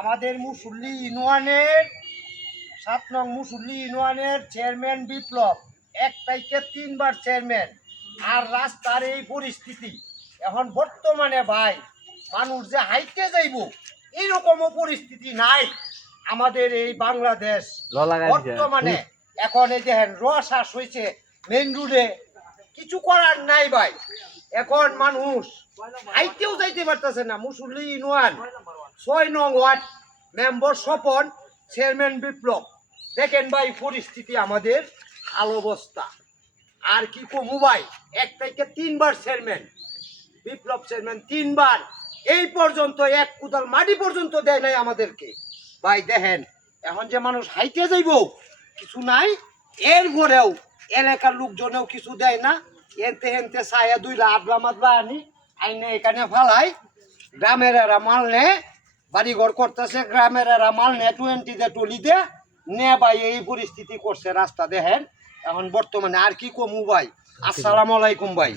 আমাদের মুসল্লি ইউনিয়নের 7 নং মুসল্লি ইউনিয়নের চেয়ারম্যান বিপ্লব 1 থেকে 3 বার চেয়ারম্যান। আর রাস্তার এই পরিস্থিতি এখন বর্তমানে ভাই মানুষ যে হাইটে যাইব এরকমও পরিস্থিতি নাই আমাদের এই বাংলাদেশ বর্তমানে। এখন এই দেখেন রসাস হয়েছে মেন রোডে, কিছু করার নাই ভাই। এখন মানুষ হাইটেও যাইতে পারতেছে না। মুসল্লি ইউনিয়ন 6 নং ওয়ার্ড মেম্বার স্বপন, চেয়ারম্যান বিপ্লব। দেখেন ভাই পরিস্থিতি আমাদের ভালো অবস্থা। আর কি কমু ভাই, 1 থেকে 3 বার চেয়ারম্যান বিপ্লব চেয়ারম্যান 3 বার, এই পর্যন্ত 1 কোদাল মাটি পর্যন্ত দেয় নাই আমাদেরকে ভাই। দেখেন এখন যে মানুষ হাইটে যাইব কিছু নাই, এর ঘরেও এলাকার লোকজনেও কিছু দেয় না। এনতে এনতে ছায়া 2 লাখ মাদলা আনি আইনে এখানে ফালাই। গ্রামের এরা মাল নে বাড়ি ঘর করতেছে, গ্রামের এরা মাল নে 20 দে টলি দে নে ভাই। এই পরিস্থিতি করছে রাস্তা দেখেন এখন বর্তমানে। আর কি কমু ভাই। আসসালামু আলাইকুম ভাই।